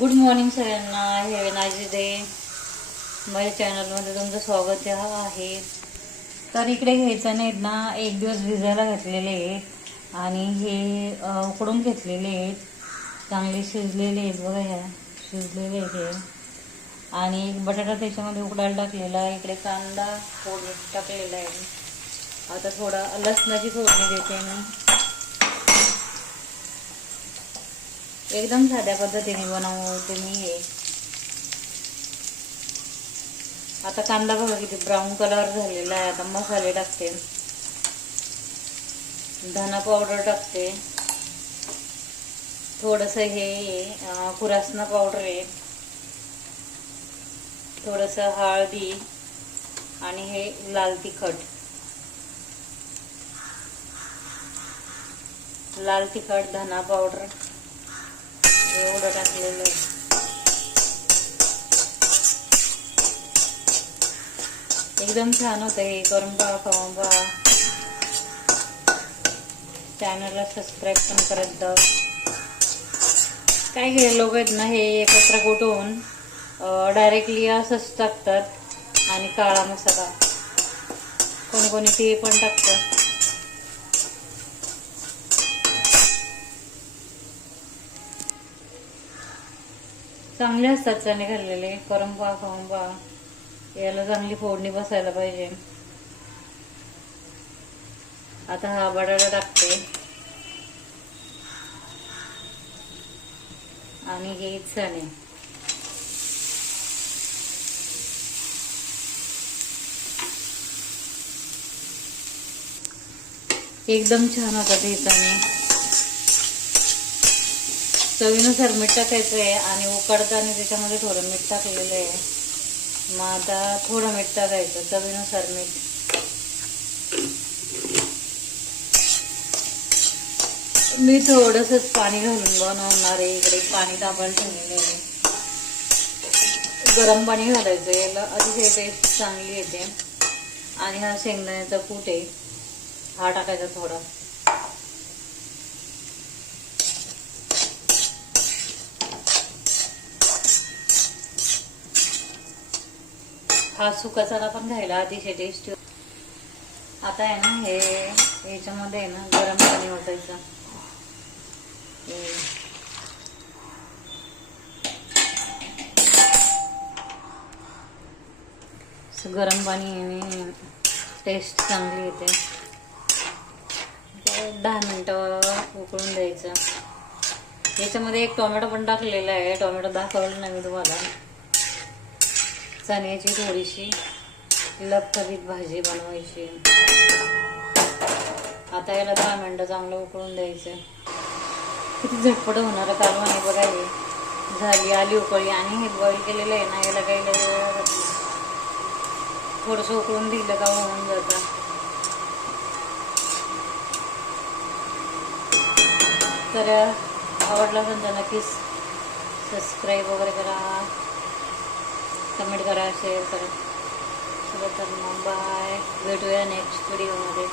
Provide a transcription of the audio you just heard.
Good morning सगळ्यांना. हे nice day. माझ्या चॅनलमध्ये तुमचं स्वागत आहे. तर इकडे घ्यायचं नाहीत ना, एक दिवस भिजायला घातलेले आहेत आणि हे उकडून घेतलेले आहेत. चांगले शिजलेले आहेत बघा, ह्या शिजलेले आहेत हे. आणि एक बटाटा त्याच्यामध्ये उकडायला टाकलेला आहे. इकडे कांदा फोडणी टाकलेला आहे. आता थोडा लसणाची फोडणी देते मी. एकदम साध्या पद्धतीने बनवते मी हे. आता कांदा बघा किती ब्राऊन कलर झालेला आहे. आता मसाले टाकते. धना पावडर टाकते, थोडंसं हे कुरासना पावडर आहे, थोडंसं हळदी आणि हे लाल तिखट. लाल तिखट, धना पावडर एवढं टाकलेलं आहे. एकदम छान होतं हे. करून पहा, खाऊन पहा. चॅनलला सबस्क्राईब पण करत जा. काय हे लोक आहेत ना, हे एकत्र कुटून डायरेक्टली असंच टाकतात. आणि काळा मसाला कोणी कोणी ते पण टाकतात. चांगले असतात चणे घातलेले. करून पहा, खाऊन पहा. याला चांगली फोडणी बसायला पाहिजे. आता हा बटाटा टाकते आणि हे चणे. एकदम छान होतात हे चणे. चवीनुसार मीठ टाकायचं आहे आणि उकडताना त्याच्यामध्ये थोडं मीठ टाकलेलं आहे. मग आता थोडं मीठ टाकायचं, चवीनुसार मीठ. मी थोडंसंच पाणी घालून बनवणार आहे. इकडे पाणी तापायला ठेवलेलं आहे. गरम पाणी घालायचं, याला अतिशय टेस्ट चांगली येते. आणि हा शेंगदाण्याचा कूट आहे, हा टाकायचा थोडा. हा सुका चणा पण खायला अतिशय टेस्टी. आता आहे ना, हे ह्याच्यामध्ये आहे ना गरम पाणी ओतायचं. गरम पाणी टेस्ट चांगली येते. 10 मिनिटं उकळून द्यायचं. याच्यामध्ये एक टोमॅटो पण टाकलेला आहे. टोमॅटो दाखवलं नाही मी तुम्हाला. चण्याची थोडीशी लपतबीत भाजी बनवायची. आता याला 10 मिनिटं चांगलं उकळून द्यायचं. किती झटपट होणार कालवण आहे बघा. हे झाली, आली उकळी. आणि हे बॉईल केलेलं आहे ना, याला काही थोडंसं उकळून दिलं का होऊन जातं. तर आवडला असेल तर नक्कीच सबस्क्राईब वगैरे करा, कमेंट करा, शेअर करा. चला तर मग बाय. भेटूया नेक्स्ट व्हिडिओमध्ये.